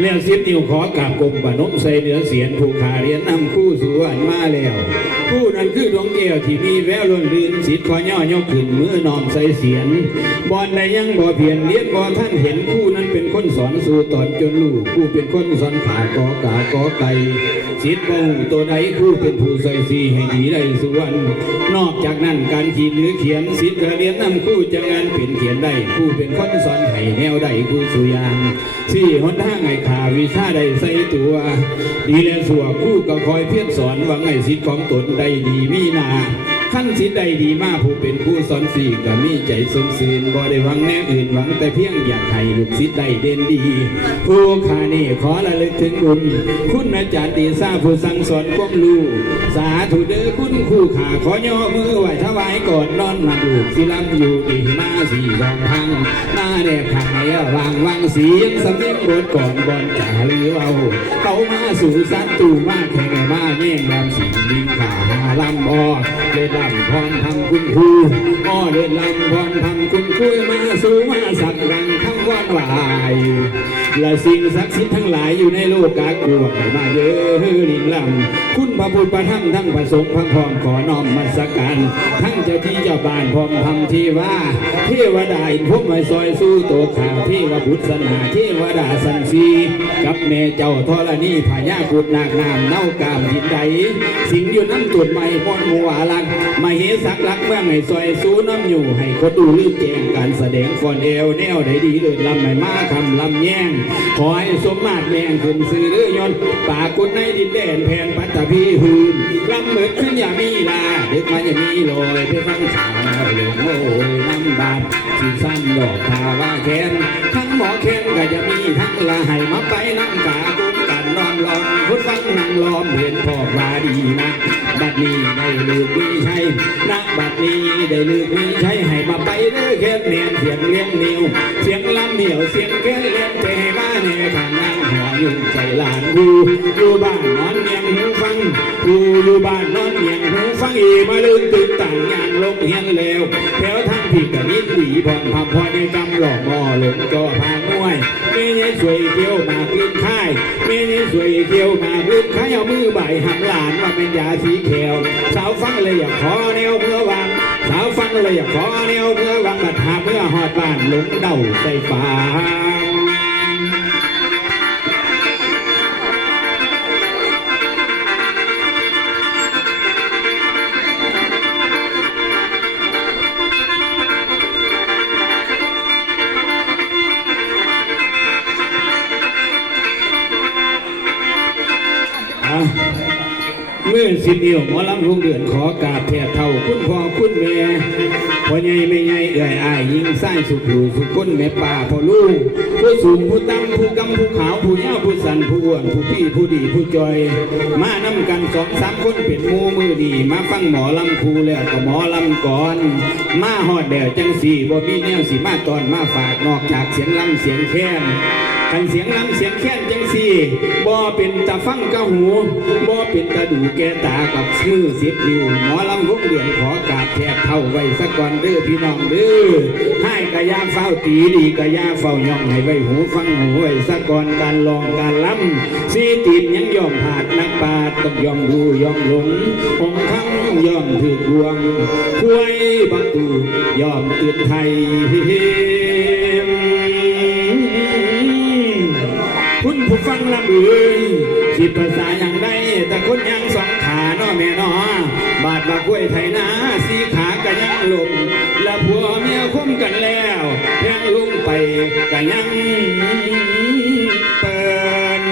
แล้วสิบนิ้วขอกราบกรมปนมใส่เหนือเสียนผู้ขาเรียนนำคู่สู่อันมาแล้วผู้นั้นคือดวงแก้วที่มีแววล้นลื่นสิทธิ์ขอย่อยกขึ้นมือนอมใส่เสียนบอนใดยังบ่เพียนเรียนบ่ท่านเห็นผู้นั้นเป็นคนสอนสู่ตอนจนลูกผู้เป็นคนสอนขากอกากอไก่สิทธิ์บ่หูตัวใดผู้เป็นผู้ใส่สีให้ดีได้ส่วนนอกจากนั้นการขีดหรือเขียนสิทธิ์ก็เรียนนำคู่จังงานเป็นเขียนได้ผู้เป็นคนสอนให้แนวใดผู้สุยางสี่หนทางไงถาวิชาใดใส่ตัว ดีแล้วสัวคู่ก็คอยเพียรสอนว่าไงสิทธิ์ของตนได้ดีมีนา ขั้นสิทธิ์ใดดีมากผู้เป็นผู้สอนสี่ก็มีใจสมซื่นบ่ได้หวังแน่อื่นหวังแต่เพียงอยากให้ลูกศิษย์ได้เด่นดี ผู้ขานี่ขอระลึกถึงบุญคุณอาจารย์ตีซาผู้สั่งสอนความรู้สาธุเด้อคุณคู่ขาขอย่อมือไหวถวายก่อนนอนนับลูกสิลำอยู่ดีมาสี่สองพังหน้าแดกขังไหนวางวางเสียงสำเนียงรถก่อนบอลจ่าหรือเอาเขามาสู่สัตตูมาแข่งมาแย่งลำสีลิงขาหาลำออเล่นลำพรทำคุณครูอ้อเดินลำพรทำคุณคุยมาสูงมาสักรังคำว่านวาย และสิ่งศักดิ์สิทธิ์ทั้งหลายอยู่ในโลกกากลัวให้มาเยอะลิงลำคุณพระพุทธพระธรรมทั้งพระสงฆ์พระพรขอน้อมมาสักการทั้งเจ้าที่เจ้าบ้านพร้อมทำที่ว่า เทวดาอินพรหมมาซอยสู้ตัวข่าวเทวพุทธสนาเทวดาสันสีกับแม่เจ้าธรณีพญากุฎนาคนามเน่ากามหินใด สิงอยู่น้ำตุดไม่พอนมัวลังมาเฮสักลักเมื่องให้ซอยสู้น้ำอยู่ให้คนดูลืมแจงการแสดงฟอนเอวแนวใดดีเลิศลำไม่มาคำลำแย่งขอให้สมมาตรแรงขึ้นสื่อเรือยนปากกุดในดินแดนแผ่นปัตตภีหืนลำเหมือขึ้นอย่ามีลาดึกมาอย่ามีลอยเพื่อฟังสาวเหลืองโอ้ยน้ำบาดสีสั้นดอกทาว่าแค้นทั้งหมอแค้นก็จะมีทั้งละให้มาไปนั่งกากุ มกันนอนลอมพุทฟังนั่งล้อมเห็นพ่อว่าดีนะบัดนี้ได้ลูกมีชัยนะบัดนี้ได้ลูกมีชัยให้มาไปเด้อแค้นเนียนเสียงเลี้ยงนิ้วเสียงลำเหนียวเสียงแค้นเลี้ยงใจบ้านแน่ข้างนั่งหัวยุ่งใจหลานกูอยู่บ้านนอนเมียงหูฟังกูอยู่บ้านนอนเมียงหูฟังอีมาลืมตื่นต่างงานลงเฮียนแล้วแถวทางผิดกับนิดหวีพรพำพอในกำหลอกมอหลงจอ นี่สวยเกี้ยวมากลิ้นค่ายเมนี่สวยเกี้ยวมากลิ้นค่ายเอามือบ่ายหำหลานว่าเป็นยาสีเขียวสาวฟังเลยอยากขอแนวเพื่อวางสาวฟังเลยอยากขอแนวเพื่อวางบัดหาเมื่อหอดบ้านหลงเดาใส่ฟ้า สิบเดียวหมอลำลุงเดือนขอกราบแทบเท่าคุณพ่อคุณแม่พ่อใหญ่ไม่ใหญ่เอื่อยอายยิงไส้สุขูสุขคนแม่ป่าพ่อลูกผู้สูงผู้ต่ำผู้กำผู้ขาวผู้ยาวผู้สันผู้อ้วนผู้พี่ผู้ดีผู้จอย มานำกันสองสามคนเป็นมูมือดีมาฟังหมอลำครูแล้วก็หมอลำก่อน มาหอดแดวจังสี่บ่มีแนวสีมาตอนมาฝากนอกจากเสียงลำเสียงแค้น กันเสียงลำเสียงแค้นจังสี่บ่เป็นตาฟังกะหูบ่เป็นตาดูแกตากับมือสิบนิ้วหมอลำหกเดือนขอกราบแทบเท่าไว้สักก่อนเด้อพี่น้องเด้อให้กะยาเฝ้าตีดีกะยาเฝ้าย่องให้ไว้หูฟังหูไว้สักก่อนการลองการล้ำสีตีนยังยอมผาดนักปาดต้องยอมดูยอมหลงองค์ทั้งยอมถือดวงควยบักตูยอมตื่นไทย ลำเอ่ยสิภาษาอย่างใดแต่คนยังสองขานาะแม่นาะบาดบากล้วยไถนาสีขาก็ยังลมและผัวเมียคุ้มกันแล้วแพงลุงไปก็ยังเปิน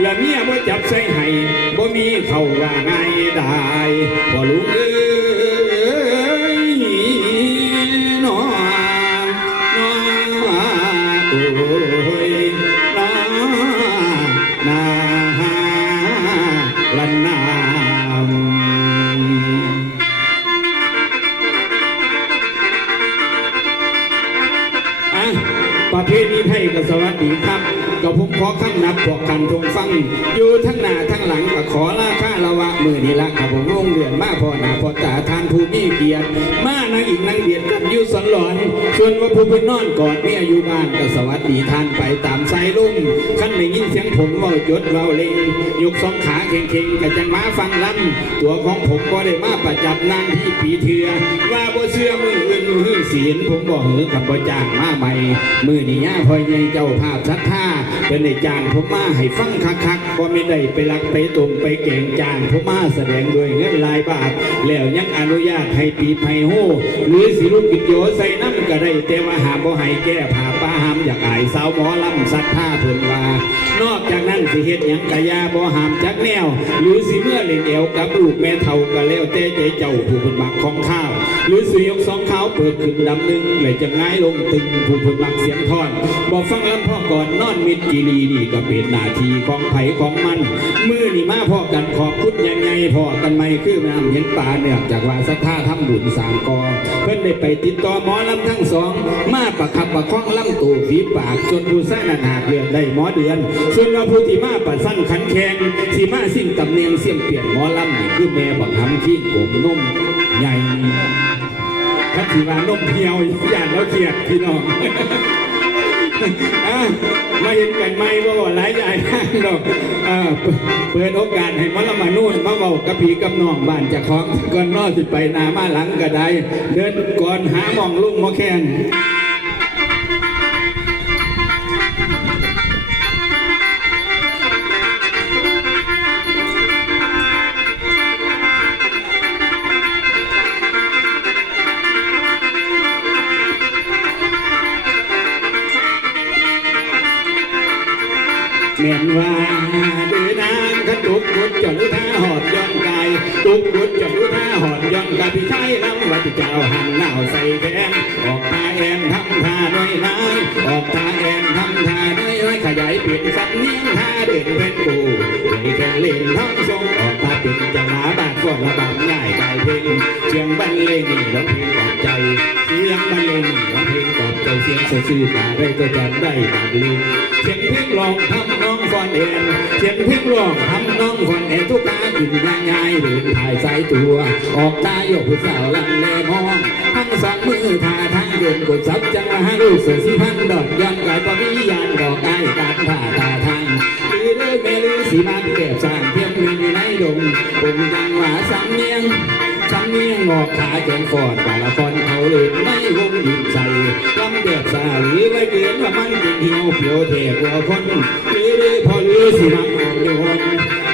และเมียบ่จับใส่ให้บ่มีเขาว่าง่ายได้บ่ลุงเอ้ย ก็ผมขอคำนับบอกกันทงฟัง อยู่ทั้งหน้าทั้งหลังก็ขอลาค่าละ วะมือนี้ละครับผมลงเดือนมาพอหนาพอตาทานผู้มีเกียรติมานางอีกนางเดียดกับยูสันหลอนส่วนว่าผู้เป็นนอนกอดเนี่ยอยู่บ้านก็สวัสดีท่านไปตามสายลุ่มขั้นได้ยินเสียงผมเว่าจดเว่าเล็งยกสองขาเข่งๆกับจังมาฟังลำตัวของผมก็ได้มาประจับนางที่ปีเถือว่าบ่เชื่อมืออื่นมือศีลผมบอกเหือกับบ่จ้างมาใหม่มือนี่ย่าพ่อใหญ่เจ้าภาพชัดท่าเป็นได้จ้างผมมาให้ฟังคักๆบ่ไม่ได้ไปลักไปตรงไปเก่งจางผมมาแสดงด้วยเงินลายบาท แล้วยังอนุญาตให้ปีไพโฮหรือสิลูกกิจโยใส่น้ำก็ได้แต่ว่าหาบ่ให้แก้ผ้าป้าหามอยากอายสาวหมอลำสัทธาเพิ่นว่านอกจากนั้นสิเฮ็ดหยังกะยาบ่หามจักแนว หรือสิเมื่อเล่นเอวกับลูกแม่เฒ่าก็แล้วแต่ใจเจ้าผู้เพิ่นมักของข้าว หรือสิยกสองขาวเปิดขึ้นลำหนึงเลยจะง่ายลงตึงผู้เพิ่นมักเสียงทอนบอกฟังลำพ่อก่อนนอนมิดกีรีนี่ก็เป็นหน้าที่ของไผของมัน มือนี่มาพ่อกันขอบคุณยังไงพ่อกันไม่คือน้ำเห็นป่าเนื่องจากว่าศรัทธาทำบุญสางกอเพิ่อนได้ไปติดต่อหมอลำทั้งสอง มาประคับประคองลำตูฝีปากจนผู้สร้างนานาเดือนได้หมอเดือน ส่วนว่าผู้ที่มาประสั้นขันแข็งที่มาสิ่งตำเนียงเสียงเปลี่ยนหมอลำนี่คือแม่บักคำขี้โกงนุ่มใหญ่คัดสีวานมเพียวญาติแล้วเกียดพี่น้อง มาเห็นกันไหมว่าบ่หลายใหญ่เราเปิดโอกาสให้มาลมานู่นมาเบากระผีกับน้องบ้านจะของก่อนนอสิไปนามาหลังก็ได้เดินก่อนหามองลุ่งมาแค้น กบุดจนท่าหอดย้อนกายตุกบุดจนท่าหอดย้อนกายพี่ชายลำว่าที่เจ้าหันหนาใส่แขนออกตาแอนทำท่าน้อยนายออกตาแอนทำท่าน้อยน้อยขยายเปลี่ยนสำเนียงท่าเด่นเป็นปูให้แค่เล่นท้องทรงออกตาเป็นจังหวะบาดก่อนระบำง่ายกายเพลงเสียงบรรเลงนี่ร้องเพลงปลอบใจเสียงบรรเลงนี่ร้องเพลงปลอบใจเสียงซื่อๆตาได้ก็จะได้บรรเลงเสียงเพลงร้องทำน้อง ฟอนเอ็นเสียงเพลงร้องทำน้องฟอนเอ็นทุกตากินง่ายง่ายหรือถ่ายสายตัว ออกตาโยกผู้สาวลำแลมองทั้งสองมือทาทางเดินกดซับจังหวะลูกเสือสีพันดอกย้อนกายปวิญญาณดอกไอ้กาผ่าตาทางหรือเลือเมลือสีมันเก็บสร้างเพียงมีในดงผมจังหวะสำเนียงสำเนียงงอกขาแขนฟอดแต่ละคนเขาเล่นไม่วงยิงใส่ลำเดือบสาหรือไว้เกินว่ามันกินเหี่ยวเผียวเทกว่าคน หรือหรือพอหรือสิมันอ่อนโยน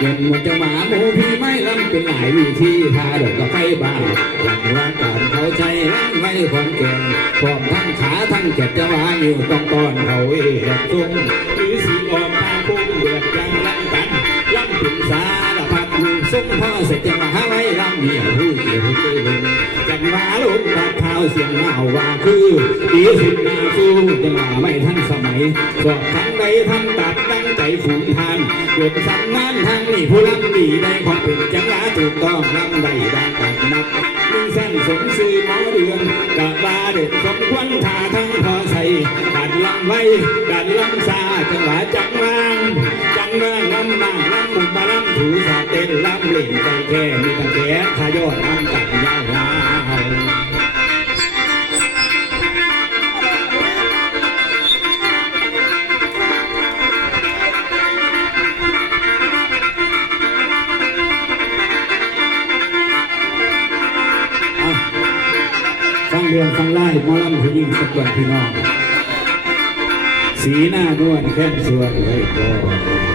เย็นหมดจะหมาหมูพี่ไม่ลำเป็นหลายวิธีทาดอกกับไฟบ้างหลังว่าการเขาใช้ลำไว้คนเก่งพร้อมทั้งขาทั้งเจ็บจะวาอยู่ต้องตอนเขาเอ็ดตุ้งหรือสีออกตาพุ่งเดือดจังลังกันลำถึงสารพัดลูกส่งพ่อเสร็จจะมาหาไว้ลำเมียผู้เกี่ยว นจังหวะลูกตาเท้าเสียงเมาว่าคือดีสิบนาสู้จังหวะไม่ทันสมัยสอบทั้งใดทั้งตัดตั้งใจฝูงทานหยุดสำนานทางนี่ผู้ลำดีได้ความเป็นจังหวะถูกต้องลำใดดังตัดนับมึงสั้นสมซื่อหมอเดือนกะบาเด็ดสมควันทาทั้งพอใส่กัดลำไว้กัดลำซาจังหวะจังวางจังวางลำบางลำบุญมาลำถูสาเต้นลำเล่นใจแค่มีตั้งแก่ขยอดลำกันยาว เรื่องฟังไล่มอลำผู้หญิงสักวันพี่น้อง สีหน้านวลแค่นสวยไว้ก่อน